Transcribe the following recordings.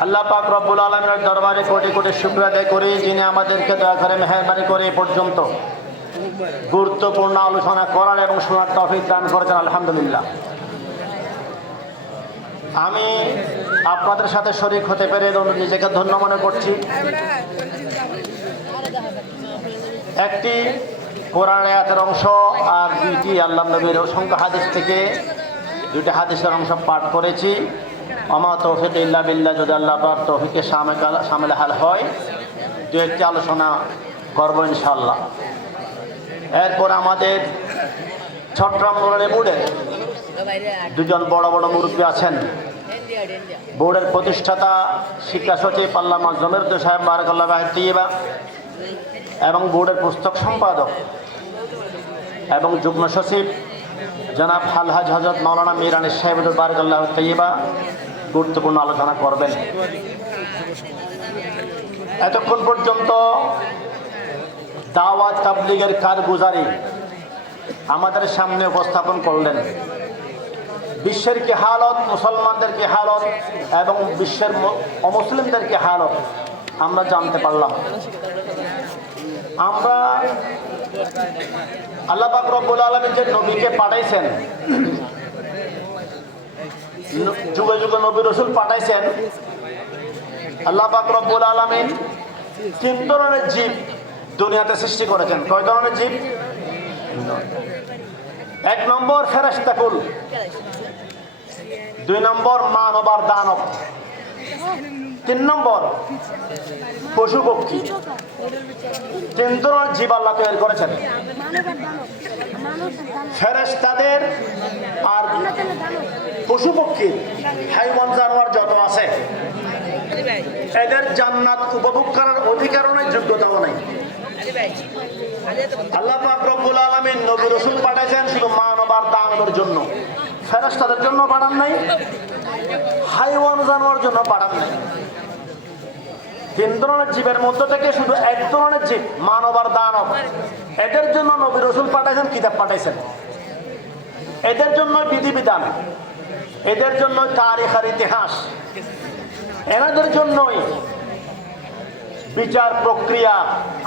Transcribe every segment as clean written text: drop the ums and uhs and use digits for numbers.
আল্লাহ পাক রব্বুল আলামিনের দরবারে কোটি কোটি শুকর আদায় করি, যিনি আমাদেরকে দয়া করে মেহেরবানি করে এ পর্যন্ত গুরুত্বপূর্ণ আলোচনা করার এবং শোনার তৌফিক দান করেছেন। আলহামদুলিল্লাহ। আমি আপনাদের সাথে শরীক হতে পেরে নিজেকে ধন্য মনে করছি। একটি কোরআন আয়াতের অংশ আর দুইটি আল্লাহ নবীর অসংখ্য হাদিস থেকে দুইটি হাদিসের অংশ পাঠ করেছি। আমা তৌফিক ইল্লা বিল্লাহ, যদি আল্লাহ পাক তৌফিকে শামিল হাল হয় দু একটি আলোচনা করব ইনশাআল্লাহ। এরপর আমাদের চট্টগ্রাম বোর্ডের দুজন বড় বড় মুরব্বী আছেন। বোর্ডের প্রতিষ্ঠাতা শিক্ষা সচিব আল্লামা জমিরুদ্দিন সাহেব বারাকাল্লাহু তাইয়্যিবা এবং বোর্ডের পুস্তক সম্পাদক এবং যুগ্ম সচিব জনাব আলহাজ হযরত মাওলানা মীর আনিস সাহেব বারাকাল্লাহু তাইয়্যিবা গুরুত্বপূর্ণ আলোচনা করবেন। এতক্ষণ পর্যন্ত দাওয়াত তাবলীগের কারগুজারি আমাদের সামনে উপস্থাপন করলেন। বিশ্বের কি হালত, মুসলমানদের কি হালত এবং বিশ্বের অমুসলিমদের কি হালত আমরা জানতে পারলাম। আমরা আল্লাহ পাক রব্বুল আলামিন যে নবীকে পাঠাইছেন, যুগে যুগে নবী রাসূল পাঠাইছেন। আল্লাহ পাক রব্বুল আলামিন তিন ধরনের জীব দুনিয়াতে সৃষ্টি করেছেন। কয় ধরনের জীব? এক নম্বর ফেরেশতাকুল, দুই নম্বর মানব আর দানব, তিন নম্বর পশু পক্ষী। তিন ধরনের জীব আল্লাহ তৈরি করেছেন। ফেরেশতাদের আর পশু পক্ষী হাইওয়ান জানোয়ার যত আছে এদের জান্নাত উপভোগ করার অধিকারও নাই, যোগ্যতাও নাই। আল্লাহ পাক রব্বুল আলামিন নবী রাসূল পাঠাইছেন শুধু মানব আর দানবের জন্য, ফেরেশতাদের জন্য পাঠান নাই, হাইওয়ান জানোয়ার জন্য পাঠান নাই। তিন ধরনের জীবের মধ্যে থেকে শুধু এক ধরনের জীব মানব আর দানব, এদের জন্য নবী রাসূল পাঠাইছেন, কিতাব পাঠাইছেন। এদের জন্য বিধিবিধান, এদের জন্য তারিখ আর ইতিহাস, এনাদের জন্যই বিচার প্রক্রিয়া,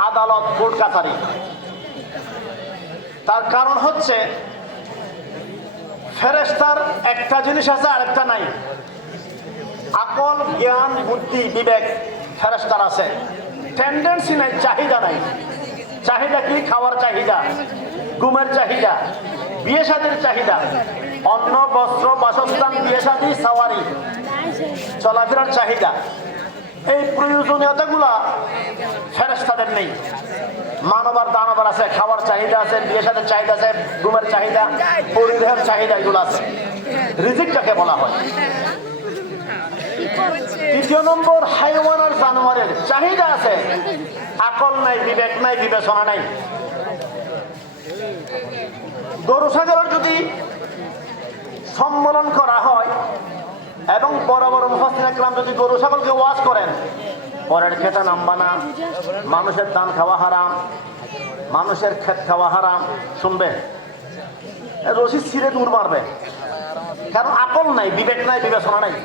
আদালত, কোর্ট কাছারি। তার কারণ হচ্ছে ফেরেশতার একটা জিনিস আছে আর একটা নাই। আকল, জ্ঞান, বুদ্ধি, বিবেক ফেরেশতার আছে, টেন্ডেন্সি নাই, চাহিদা নাই। চাহিদা কি? খাওয়ার চাহিদা, ঘুমের চাহিদা, বিয়ে শাদীর চাহিদা, অন্ন, বস্ত্র, বাসস্থান, বিয়ে শাদী, সাওয়ারি, চলাফেরার চাহিদা। এই প্রয়োজনীয়তাগুলা ফেরেশতাদের নেই। মানব আর দানবের আছে, খাওয়ার চাহিদা আছে, বিয়ে শাদীর চাহিদা আছে, ঘুমের চাহিদা, পরিদেহের চাহিদা, এগুলো আছে। রিজিকটাকে বলা হয়। তৃতীয় নম্বর হাইওয়ান আর জানোয়ারের চাহিদা আছে, আকল নাই, বিবেক নাই, বিবেচনা নাই। গরু ছাগলের যদি সম্মেলন করা হয় এবং বড় বড় মুফাসসির ইকরাম যদি গরু ছাগলকে ওয়াজ করেন, পরের খেতে নামবা না, মানুষের ধান খাওয়া হারাম, মানুষের ক্ষেত খাওয়া হারাম, শুনবে? রশি ছিঁড়ে দূর মারবে, কারণ আকল নাই, বিবেক নাই, বিবেচনা নাই।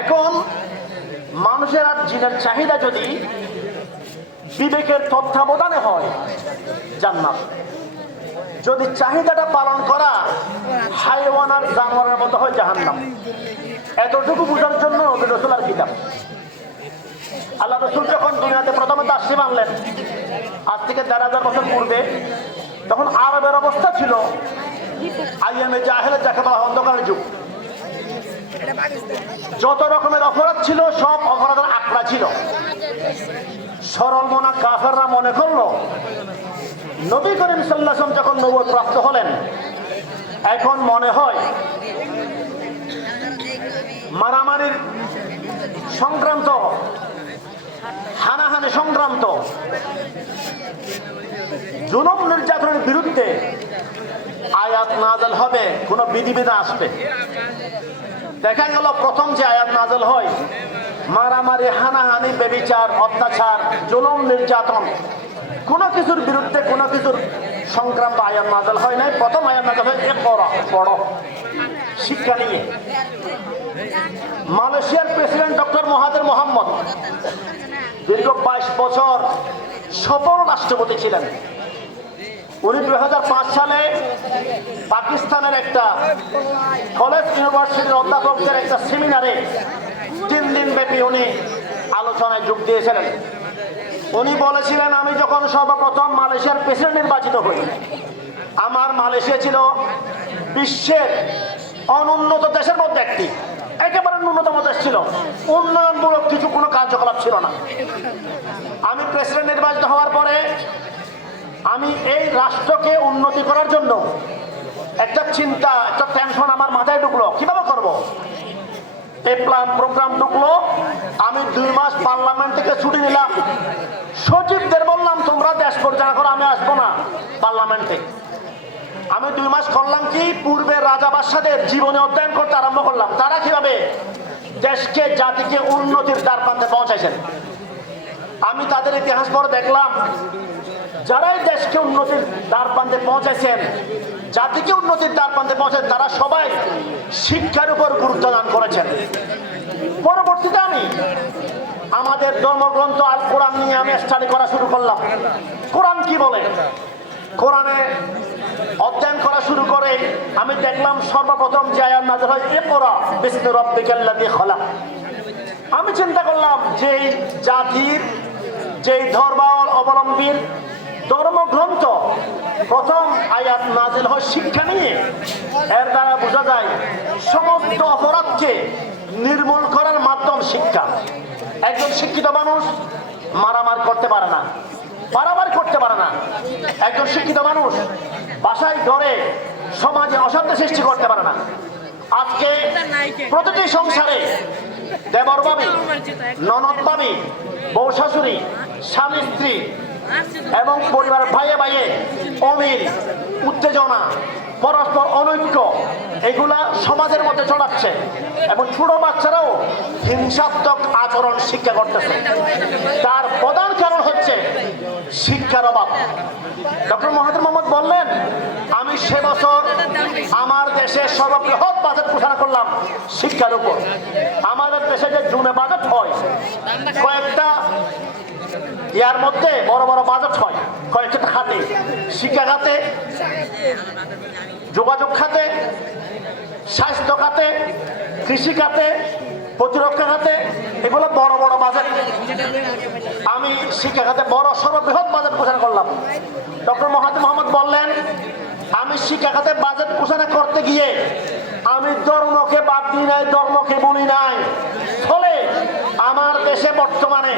এখন মানুষের আর জিনের চাহিদা যদি বিবেকের তত্ত্বাবধানে হয় জান্নাত, যদি চাহিদাটা পালন করা হাইওয়ান আর জানোয়ারের মতো হয় জাহান্নাম। এতটুকু বোঝার জন্য নবী রাসূল আর কিতাব। আল্লাহ রাসূল যখন দুনিয়াতে প্রথমে তাশরীফ আনলেন, আজ থেকে ১,০০০ বছর পূর্বে, তখন আরবের অবস্থা ছিল আইয়ামে জাহেলিয়াত, যাকে বলা হয় অন্ধকারের যুগ। যত রকমের অপরাধ ছিল সব অপরাধের আঁকড়া ছিল। সরল মনা কাফেররা মনে করলো নবী করিম সাল্লাল্লাহু আলাইহি ওয়াসাল্লাম যখন নবুয়ত প্রাপ্ত হলেন, এখন মনে হয় মারামারির সংক্রান্ত, হানাহানি সংক্রান্ত, জুলুম নির্যাতনের বিরুদ্ধে আয়াত নাযিল হবে, কোন বিধিবিধান আসবে। দেখা গেল প্রথম যে আয়াত নাযিল হয় মারামারি, হানাহানি, ব্যভিচার, অত্যাচার, জুলুম নির্যাতন, কোনো কিছুর বিরুদ্ধে কোনো কিছুর সংক্রান্ত আয়াত নাযিল হয় নাই। প্রথম আয়াত নাযিল হয় ইকরা, পড়ো। শিক্ষা নিয়ে। মালয়েশিয়ার প্রেসিডেন্ট ডক্টর মহাতির মোহাম্মদ দীর্ঘ 22 বছর সফল রাষ্ট্রপতি ছিলেন। উনি 2005 সালে পাকিস্তানের একটা কলেজ ইউনিভার্সিটির অধ্যাপকদের একটা সেমিনারে 3 দিন ব্যাপী উনি আলোচনায় যোগ দিয়েছিলেন। উনি বলেছিলেন, আমি যখন সর্বপ্রথম মালয়েশিয়ার প্রেসিডেন্ট নির্বাচিত হই, আমার মালয়েশিয়া ছিল বিশ্বের অনুন্নত দেশের মধ্যে একটি, একেবারে ন্যূনতম দেশ ছিল, উন্নয়নমূলক কিছু কোনো কার্যকলাপ ছিল না। আমি প্রেসিডেন্ট নির্বাচিত হওয়ার পরে আমি এই রাষ্ট্রকে উন্নতি করার জন্য একটা চিন্তা, একটা টেনশন আমার মাথায় ঢুকলো, কিভাবে করব। এই প্ল্যান প্রোগ্রাম ঢুকলো। আমি 2 মাস পার্লামেন্ট থেকে ছুটি নিলাম। সচিবদের বললাম, তোমরা দেশ পরিচালনা করো, আমি আসবো না পার্লামেন্টে। আমি 2 মাস করলাম কি, পূর্বে রাজা বাদশাদের জীবনে অধ্যয়ন করতে আরম্ভ করলাম, তারা কিভাবে দেশকে জাতিকে উন্নতির দ্বারপ্রান্তে পৌঁছাইছেন। আমি তাদের ইতিহাস পড়ে দেখলাম, যারাই দেশকে উন্নতির দ্বারপ্রান্তে পৌঁছাইছেন, জাতিকে উন্নতির দ্বারপ্রান্তে পৌঁছেন, তারা সবাই শিক্ষার উপর গুরুত্ব দান করেছেন। পরবর্তীতে আমি আমাদের ধর্মগ্রন্থ আল কোরআন নিয়ে আমি স্টাডি করা শুরু করলাম। কোরআন কি বলে, কোরআনে অধ্যয়ন করা শুরু করে আমি দেখলাম সর্বপ্রথম যে আয়াত নাযিল হয়, ইকরা বিসমি রাব্বিকাল্লাযী খালাক। আমি চিন্তা করলাম, যেই জাতির, যেই ধর্ম অবলম্বীর ধর্মগ্রন্থ প্রথম আয়াত নাযিল হয় শিক্ষা নিয়ে, এর দ্বারা বোঝা যায় সমস্ত অপরাধকে নির্মূল করার মাধ্যম শিক্ষা। একজন শিক্ষিত মানুষ মারামার করতে পারে না, বাড়াবাড়ি করতে পারে না। একজন শিক্ষিত মানুষ বাসায় ঘরে সমাজে অশান্তি সৃষ্টি করতে পারে না। আজকে প্রতিটি সংসারে দেবর ভাবি, ননদ ভাবি, বউ শাশুড়ি, স্বামী স্ত্রী এবং পরিবার ভাইয়ে ভাইয়ে অমিল, উত্তেজনা, পরস্পর অনৈক্য, এগুলা সমাজের মধ্যে ছড়াচ্ছে এবং ছোট বাচ্চারাও হিংসাত্মক আচরণ শিক্ষা করতেছে। তার প্রধান কারণ হচ্ছে শিক্ষার অভাব। ডক্টর মহাতির মোহাম্মদ বললেন, আমি সে বছর আমার দেশের সর্ববৃহৎ বাজেট ঘোষণা করলাম শিক্ষার উপর। আমাদের দেশে যে জুনে বাজেট হয়, কয়েকটা ইয়ার মধ্যে বড় বড় বাজেট হয় কয়েকটা খাতে, শিক্ষা খাতে, যোগাযোগ খাতে, স্বাস্থ্য খাতে, কৃষি খাতে, প্রতিরক্ষা খাতে, এগুলো বড় বড় বাজেট। আমি শিক্ষা খাতে বড় সর্ববৃহৎ বাজেট ঘোষণা করলাম। ডক্টর মহাতির মোহাম্মদ বললেন, আমি শিক্ষা খাতে বাজেট ঘোষণা করতে গিয়ে আমি ধর্মকে বাদ দিই নাই, ধর্মকে বলি নাই। ফলে আমার দেশে বর্তমানে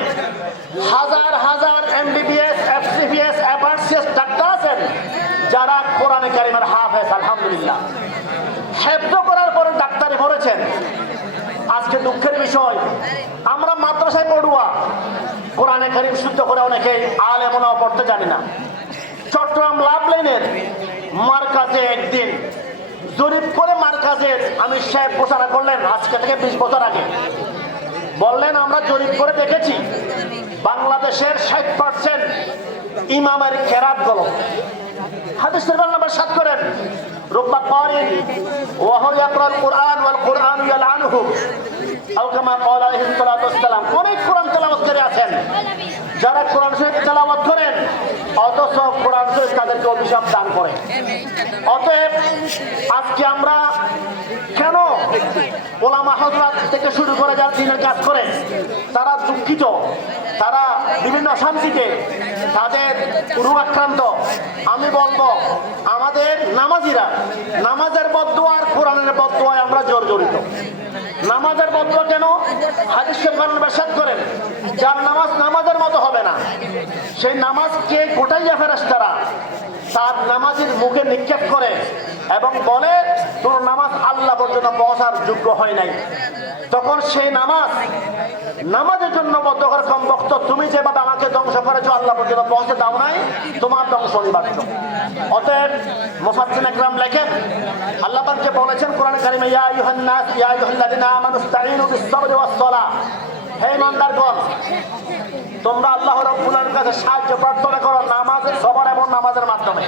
হাজার হাজার MBBS, FCPS, FRCS ডাক্তার আছেন যারা কোরআনে কারিমের হাফেজ, আলহামদুলিল্লাহ। হেফজ করার পরে ডাক্তারি পড়েছেন। আজকে দুঃখের বিষয়, আমরা মাদ্রাসায় পড়ুয়া, কোরআনে কারিম শুদ্ধ করে অনেকে আলেমনাও পড়তে জানি না। চট্টগ্রাম লাভ লাইনের মার্কাজে একদিন জরিপ করে মার্কাজের আমি সাহেব ঘোষণা করলেন, আজকে থেকে 20 বছর আগে বললেন, আমরা জরিপ করে দেখেছি বাংলাদেশের 60% ইমামের কেরাত গলত। হাদিসের বাংলা সাত করেন, রুব্বা কারিন ওয়া হুয়া ইয়াকরাল কুরআন ওয়াল কুরআন ইয়ালআনুহু আও কামা ক্বালা আলাইহিস সালাতু ওয়াস সালাম। অনেক কোরআন তেলাওয়াতকারী আছেন যারা কোরআন শরীফ তেলাওয়াত করেন, অথচ কোরআন শরীফ তাদেরকে অভিশাপ দান করে। অতএব আজকে আমরা কেন ওলামা হযরত থেকে শুরু করে যারা দিনের কাজ করে তারা দুঃখিত, তারা বিভিন্ন শান্তিতে তাদের রোগাক্রান্ত। আমি বলবো, আমাদের নামাজিরা নামাজের বদদোয়া আর কোরআনের বদদোয়ায় আমরা জর্জরিত। নামাজের বদদোয়া কেন? হাদিস শরীফে ইরশাদ করেন, যার নামাজ নামাজের মতো হবে না, সেই নামাজকে গোটাইয়া ফেরেশতারা তার নামাজের মুখে নিক্ষেপ করে এবং বলে, তোর নামাজ আল্লাহ পর্যন্ত পৌঁছার যোগ্য হয় নাই। তখন সেই নামাজের জন্য বদ্ধকর কমবক্ত, তুমি যেভাবে আমাকে ধ্বংস করেছো আল্লাহ পর্যন্ত পৌঁছে দাও নাই, তোমার ধ্বংস অনিবার্য। অতএব মুফাসসিরিন ইকরাম লেখেন, আল্লাহ পাককে বলেছেন কোরআনে কারিমে, ইয়া আইয়ুহান নাস ইয়া আইয়ুহাল্লাযিনা আমানু ইসতাঈনু বিস-সাবরি ওয়াস-সালাহ। হে ইমানদারগণ, তোমরা আল্লাহ রাব্বুল আলামিনের কাছে সাহায্য প্রার্থনা করো নামাজের, সবর এবং নামাজের মাধ্যমে।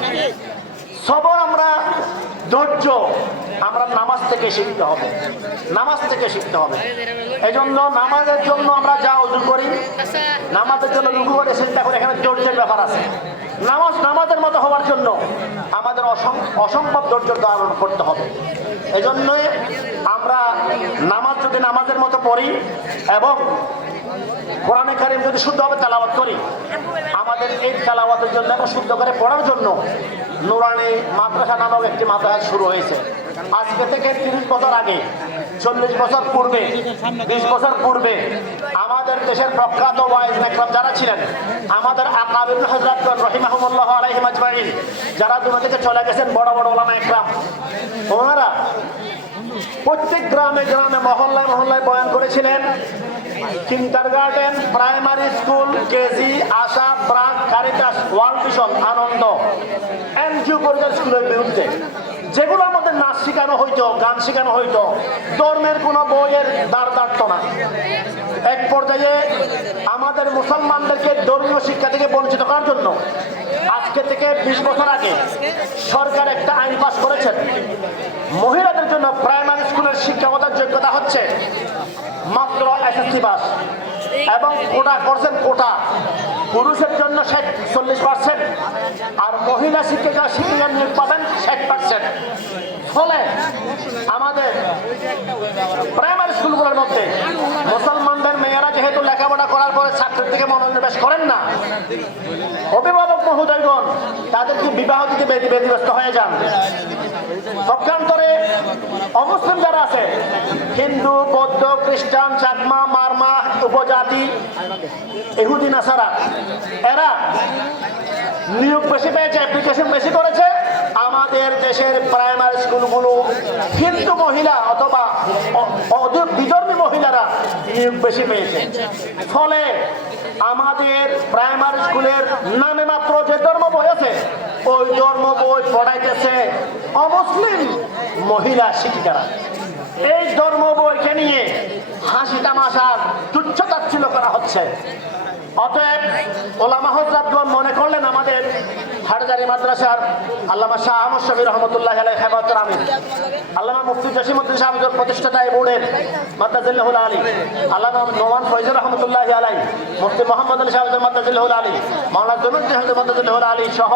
সবর আমরা ধৈর্য আমরা নামাজ থেকে শিখতে হবে, নামাজ থেকে শিখতে হবে। এই জন্য নামাজের জন্য আমরা যা উজু করি, নামাজের জন্য রুকু করে চিন্তা করে, এখানে ধৈর্যের ব্যাপার আছে। নামাজের মতো হওয়ার জন্য আমাদের অসম্ভব ধৈর্য ধারণ করতে হবে। এই জন্যই আমরা নামাজ যদি নামাজের মতো পড়ি এবং কোরআনে কারীম যদি শুদ্ধভাবে তেলাওয়াত করি, আমাদের এই তেলাওয়াতের জন্য এবং শুদ্ধ করে পড়ার জন্য নুরানি মাদ্রাসা নামক একটি মাদ্রাসা শুরু হয়েছে। আজকে থেকে 30 বছর আগে, 40 বছর পূর্বে, 20 বছর পূর্বে আমাদের দেশের প্রখ্যাত ওয়াইজ একরাম যারা ছিলেন, আমাদের আকাবির হযরতগণ রাহিমাহুমুল্লাহ আলাইহিম আজমাইন, যারা দুনিয়া থেকে চলে গেছেন, বড় বড় ওলামা একরাম, ওনারা প্রত্যেক গ্রামে গ্রামে মহল্লায় মহল্লায় বয়ান করেছিলেন। কিন্ডারগার্টেন, প্রাইমারি স্কুল, কেজি, আশা, প্রাক, কারিতাস, ওয়ার্ল্ড ভিশন, আনন্দ, এনজিও পরিবার স্কুলের বিরুদ্ধে, যেগুলো আমাদের নাচ শেখানো হইতো, গান শেখানো হইতো, ধর্মের কোনো বইয়ের দ্বার দাঁড়ত না। এক পর্যায়ে আমাদের মুসলমানদেরকে ধর্মীয় শিক্ষা থেকে বঞ্চিত করার জন্য আজকে থেকে 20 বছর আগে সরকার একটা আইন পাস করেছেন। মহিলাদের জন্য প্রাইমারি স্কুলের শিক্ষকতার যোগ্যতা হচ্ছে মাত্র SSC পাস, এবং কোটা করছেন, কোটা পুরুষের জন্য 40%, আর মহিলা শিক্ষিকা শিক্ষিকা নিয়োগ পাবেন 60%। ফলে আমাদের প্রাইমারি স্কুলগুলোর মধ্যে মুসলমানদের মেয়েরা যেহেতু লেখাপড়া করার পরে চাকরির থেকে মনোনিবেশ করেন না, অভিভাবক মহোদয়গণ তাদেরকে বিবাহ দিতে ব্যতিব্যস্ত হয়ে যান। পক্ষান্তরে অমুসলিম যারা আছে, হিন্দু, বৌদ্ধ, খ্রিস্টান, চাকমা, মারমা, উপজাতি, ইহুদি, নাসারা, এরা নিয়োগ বেশি পেয়েছে, অ্যাপ্লিকেশন বেশি করেছে। আমাদের দেশের প্রাইমারি স্কুলগুলো হিন্দু মহিলা অথবা বিধর্মী মহিলারা নিয়োগ বেশি পেয়েছে। ফলে আমাদের প্রাইমারি স্কুলের নামে মাত্র যে ধর্ম বই আছে, ওই ধর্ম বই পড়াইতেছে অমুসলিম মহিলা শিক্ষিকারা। এই ধর্ম বইকে নিয়ে হাসি তামাশার তুচ্ছ-তাচ্ছিল্য করা হচ্ছে। অতএব ওলামা হযরতগণ মনে করলেন আমাদের হাটহাজারী মাদ্রাসার আল্লামা শাহ আহমদ শফি রহমতুল্লাহ আলাইহি হেফাজতুল আমিন, আল্লামা মুফতি জসিমউদ্দিন সাহেবের প্রতিষ্ঠাতা এই বোর্ডের মাদ্রাসাতুল আলী, আল্লামা নোমান ফয়জুর রহমতুল্লাহ আলাইহি, মুফতি মোহাম্মদ আলী সাহেবের মাদ্রাসাতুল আলী, মাওলানা জমিউদ্দিন সাহেবের মাদ্রাসাতুল আলী সহ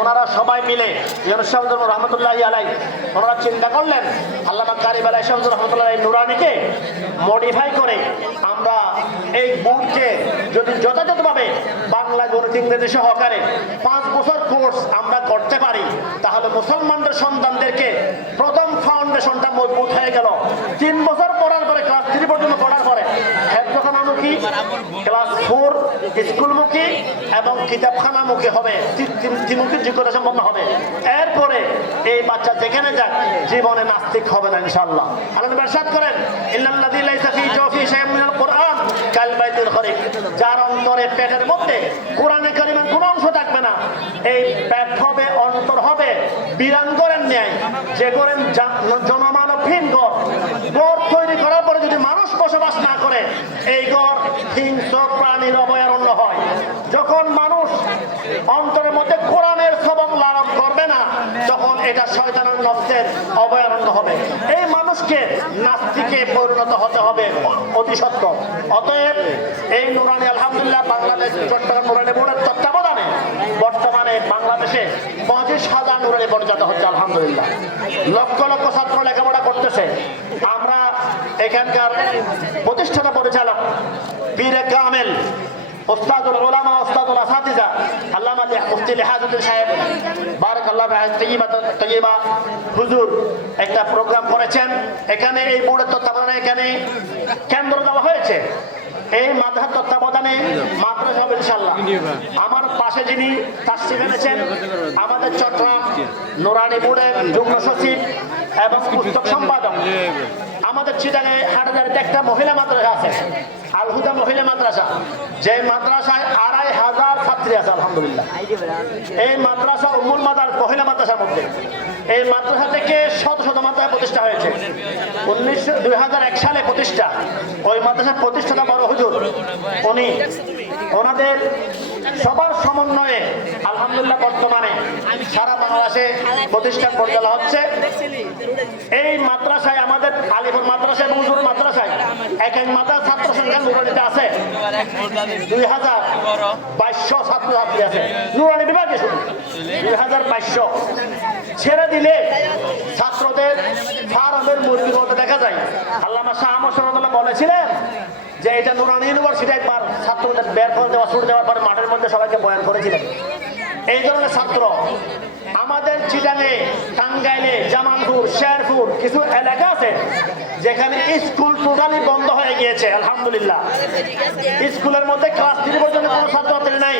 ওনারা সবাই মিলে ইউনুস সাহেব রহমতুল্লাহ আলাইহি ওনারা চিন্তা করলেন আল্লামা কারিম আলাইহি সাহেব রহমতুল্লাহ আলাইহি নুরানিকে মডিফাই করে আমরা এই বোর্ডকে যদি যথাযথভাবে বাংলা, গণিত, ইংরেজি সহকারে 5 বছর কোর্স আমরা করতে পারি, তাহলে মুসলমানদের সন্তানদেরকে প্রথম ফাউন্ডেশনটা মজবুত হয়ে গেল। 3 বছর পড়ার পরে, ক্লাস 3 পর্যন্ত পড়ার পরে হেফজখানামুখী, ক্লাস 4 স্কুলমুখী এবং কিতাবখানামুখী হবে, ত্রিমুখী যোগ্যতা সম্পন্ন হবে। এরপরে এই বাচ্চা যেখানে যাক জীবনে নাস্তিক হবে না ইনশাআল্লাহ। আল্লাহ ইরশাদ করেন, ইন্নাল্লাযী লাইসা ফী জাওফি শাইউন মিনাল কুরআন কাল বাইতুল খরিক, যার অন্তরে পেটের মধ্যে কোরআনে কারিমের কোনো অংশ থাকবে না, এই পেট হবে, অন্তর হবে বীরাঙ্গনের ন্যায়, যে করেন জনমানবহীন ঘর। ঘর তৈরি করার পরে যদি মানুষ বসবাস না করে, এই ঘর হিংস্র প্রাণীর অভয়ারণ্য হয়। যখন মানুষ অন্তরের মধ্যে কোরআনের সবক লালন করবে না, তখন এটা শয়তানের নফসের অভয়ারণ্য হবে। এই মানুষকে নাস্তিকে পরিণত হতে হবে, অতি সত্য। অতএব এই নুরানি আলহামদুলিল্লাহ বাংলাদেশ চট্টগ্রাম নুরানি বোর্ডের তত্ত্বাবধানে বর্তমানে বাংলাদেশে 25,000 নুরানি পরিচালিত হচ্ছে আলহামদুলিল্লাহ। লক্ষ লক্ষ ছাত্র লেখাপড়া করতেছে। আমরা এখানকার প্রতিষ্ঠাতা পরিচালক পীরে কামেল, ওস্তাদুল উলামা, ওস্তাদুল আসাতিজা আল্লামা মুফতি লিহাজউদ্দিন সাহেব বারাকাল্লাহু তাইয়্যিবা হুজুর একটা প্রোগ্রাম করেছেন। এখানে এই বোর্ডের তত্ত্বাবধানে এখানে কেন্দ্র দেওয়া হয়েছে। এই মাদ্রাসার তত্ত্বাবধানে মাদ্রাসা হবে ইনশাআল্লাহ। আমার পাশে যিনি তাশরীফ এনেছেন আমাদের চট্টগ্রাম নুরানি বোর্ডের যুগ্ম সচিব এবং পুস্তক সম্পাদক। আমাদের চিটাগাঁয়ে হাটহাজারীতে একটা মহিলা মাদ্রাসা আছে, আল হুদা মহিলা মাদ্রাসা, যে মাদ্রাসায় 2,500 ছাত্রী আছে আলহামদুলিল্লাহ। এই মাদ্রাসা উম্মুল মাদারিস মহিলা মাদ্রাসার মধ্যে। এই মাদ্রাসা থেকে শত শত মাদ্রাসা প্রতিষ্ঠা হয়েছে। 2001 সালে প্রতিষ্ঠা। ওই মাদ্রাসার প্রতিষ্ঠাতা বড় হুজুর, উনি ওনাদের সবার সমন্বয়ে আলহামদুলিল্লাহ বর্তমানে সারা বাংলাদেশে প্রতিষ্ঠান পরিচালনা হচ্ছে। এই মাদ্রাসায় আমাদের আলিপুর মাদ্রাসা এবং হুজুর মাদ্রাসায় এক মাদ্রাসার ছাত্র সংখ্যা নুরানিতে আছে 2200 ছাত্রছাত্রী আছে নুরানি বিভাগে, শুধু 2200। ছেড়ে দিলে ছাত্রদের ফার্মের মুরগির মধ্যে দেখা যায়। আল্লামা শাহ আহমদ শরীফুল্লাহ বলেছিলেন যে এটা নুরানি ইউনিভার্সিটি একবার ছাত্রদের বের করে দেওয়া, ছুটে দেওয়ার পরে মাঠের মধ্যে সবাইকে বয়ান করেছিলেন। এই ধরনের ছাত্র আমাদের চিটাঙে, টাঙ্গাইলে, জামালপুর, শেরপুর কিছু এলাকা আছে যেখানে স্কুল টোটালি বন্ধ হয়ে গিয়েছে। আলহামদুলিল্লাহ স্কুলের মধ্যে ক্লাস 3 পর্যন্ত কোনো ছাত্রছাত্রী নাই,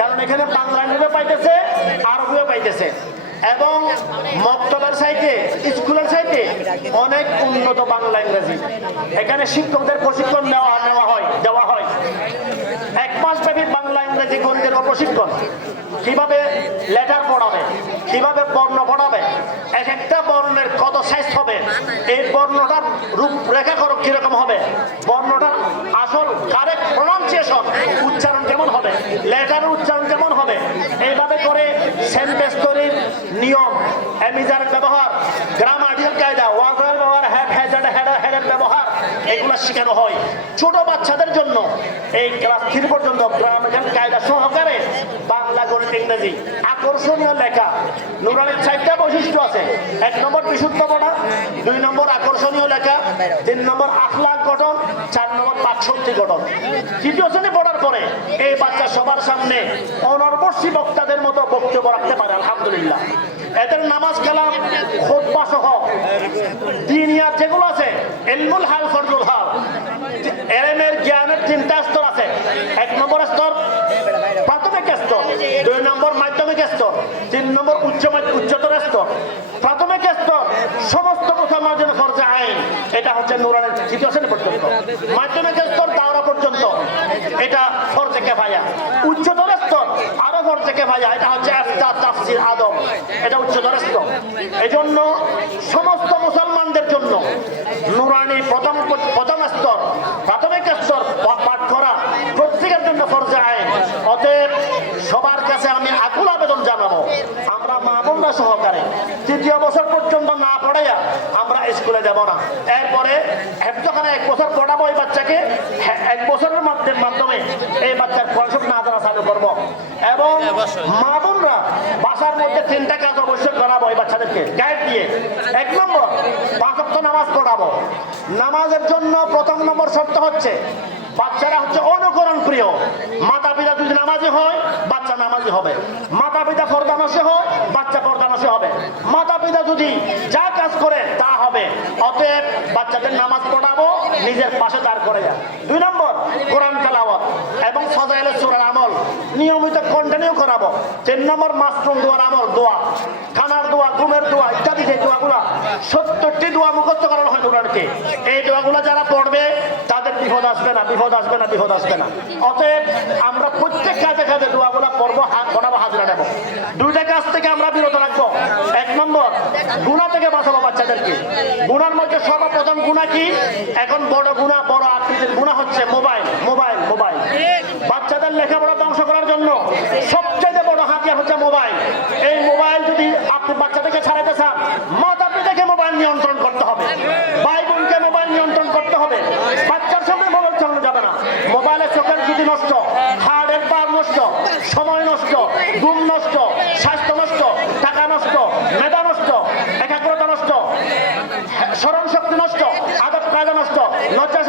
কারণ এখানে বাংলা ইংরেজিও পাইতেছে, আরবিও পাইতেছে এবং মক্তবের সাইটে, স্কুলের সাইটে অনেক উন্নত বাংলা ইংরেজি। এখানে শিক্ষকদের প্রশিক্ষণ দেওয়া হয় 1 মাস ব্যাপী বাংলা ইংরেজি গণিতের প্রশিক্ষণ। কিভাবে লেটার পড়াবে, কিভাবে বর্ণ পড়াবে, এক একটা বর্ণের কত সাইজ হবে, এই বর্ণটার রূপরেখা কিরকম হবে, বর্ণটার আসল কারেক্ট প্রনাউন্সিয়েশন উচ্চারণ কেমন হবে, লেটারের উচ্চারণ কেমন হবে, এইভাবে করে সেন্টেন্স তৈরির নিয়ম, এমিজারের ব্যবহার, গ্রামাটিক্যাল কায়দা, ওয়ার্বের ব্যবহার, হেডের ব্যবহার, এগুলো শেখানো হয় ছোট বাচ্চাদের জন্য। এই ক্লাস 3 পর্যন্ত গ্রামাটিক্যাল কায়দা সহকারে বাংলা, গণিত, ইংরেজি, আকর্ষণীয় লেখা। নুরানির 4টা বৈশিষ্ট্য আছে। 1 নম্বর বিশুদ্ধ পড়া, 2 নম্বর আকর্ষণীয় লেখা, 3 নম্বর আখলাক গঠন, 4 নম্বর বাকশক্তি গঠন। 3য় শ্রেণী পড়ার পরে এই বাচ্চা সবার সামনে অনর্বশী বক্তাদের মতো বক্তব্য রাখতে পারে। আলহামদুলিল্লাহ এদের নামাজ কালাম খুতবা সহ দিনিয়াত যেগুলো আছে, ইলমুল হাল, ফরজুল হাল, এলমের জ্ঞানের 3টা স্তর আছে। 1 নম্বর স্তর প্রাথমিক স্তর, 2 নম্বর মাধ্যমিক স্তর, 3 নম্বর উচ্চতর স্তর। প্রাথমিক স্তর সমস্ত মুসলমানের জন্য ফরজে আইন, এটা হচ্ছে নুরানের 3য় শ্রেণী পর্যন্ত। মাধ্যমিক স্তর দাওরা পর্যন্ত, এটা ফরজে কিফায়া। উচ্চতর স্তর আরো ফরজে কিফায়া, এটা হচ্ছে ইফতা, তাফসীর, আদব, এটা উচ্চতর স্তর। এই জন্য সমস্ত মুসলমানদের জন্য নুরানি প্রথম স্তর, প্রাথমিক স্তর পাঠ করা প্রত্যেকের জন্য ফরজে আইন। অতএব সবার কাছে আমি আকুল আবেদন জানাবো, আমরা মা বোনরা সহকারে 3য় বছর পর্যন্ত না পড়াইয়া আমরা স্কুলে যাব না। এরপরে যখন 1 বছর পড়াবো এই বাচ্চাকে, 1 বছরের মাধ্যমে এই বাচ্চার পড়াশোনা না জানা চালু করবো। এবং মা বোনরা বাসার মধ্যে 3টা কাজ অবশ্যই করাবো এই বাচ্চাদেরকে গাইড দিয়ে। 1 নম্বর 5 ওয়াক্ত নামাজ পড়াবো। নামাজের জন্য 1ম নম্বর শর্ত হচ্ছে বাচ্চারা হচ্ছে অনুকরণ প্রিয়। মাতা পিতা যদি নামাজি হয়, বাচ্চা নামাজি হবে। মাতা পিতা পর্দানশী হয়, বাচ্চা পর্দানশী হবে। মাতা পিতা যদি যা কাজ করে তা হবে। অতএব বাচ্চাদের নামাজ পড়াবো, নিজের পাশে দাঁড় করে যায়। 2 নম্বর কোরআন তেলাওয়াত এবং ফজাইলের সূরার আমল নিয়মিত কন্টিনিউ করাবো। 3 নম্বর মাসরুম দোয়ার আমল, দোয়া, খানার দোয়া, ঘুমের দোয়া ইত্যাদি যে দোয়াগুলা 70টি দোয়া মুখস্থ করানো হয় নুরানিতে। এই দোয়াগুলা যারা পড়বে তাদের বিপদ আসবে না, বিপদ আসবে না, বিপদ আসবে না। অতএব আমরা প্রত্যেক কাজে কাজে দোয়াগুলা পড়বো, পড়াবো, হাজিরা নেবো। 2টা কাজ থেকে আমরা বিরত রাখবো। 1 নম্বর গুনাহ থেকে বাঁচাবো বাচ্চাদেরকে। গুনার মধ্যে সর্বপ্রথম গুনাহ কি? এখন বড় গুনাহ, বড় আকৃতির গুনাহ হচ্ছে মোবাইল। বাচ্চাদের লেখাপড়া ধ্বংস করার জন্য সবচেয়ে বড় হাতিয়ার হচ্ছে মোবাইল। এই মোবাইল যদি আপনি বাচ্চাদেরকে ছাড়াতে চান, মাতা পিতাকে মোবাইল নিয়ন্ত্রণ করতে হবে, ভাই বোনকে মোবাইল নিয়ন্ত্রণ করতে হবে। বাচ্চার সামনে মোবাইল চালানো যাবে না। মোবাইলের চোখের জ্যোতি নষ্ট, হার্টের পাওয়ার নষ্ট, সময় নষ্ট, ঘুম নষ্ট, স্বাস্থ্য নষ্ট, টাকা নষ্ট, মেধা নষ্ট, একাগ্রতা নষ্ট, স্মরণ শক্তি নষ্ট, আদব কায়দা নষ্ট, লজ্জা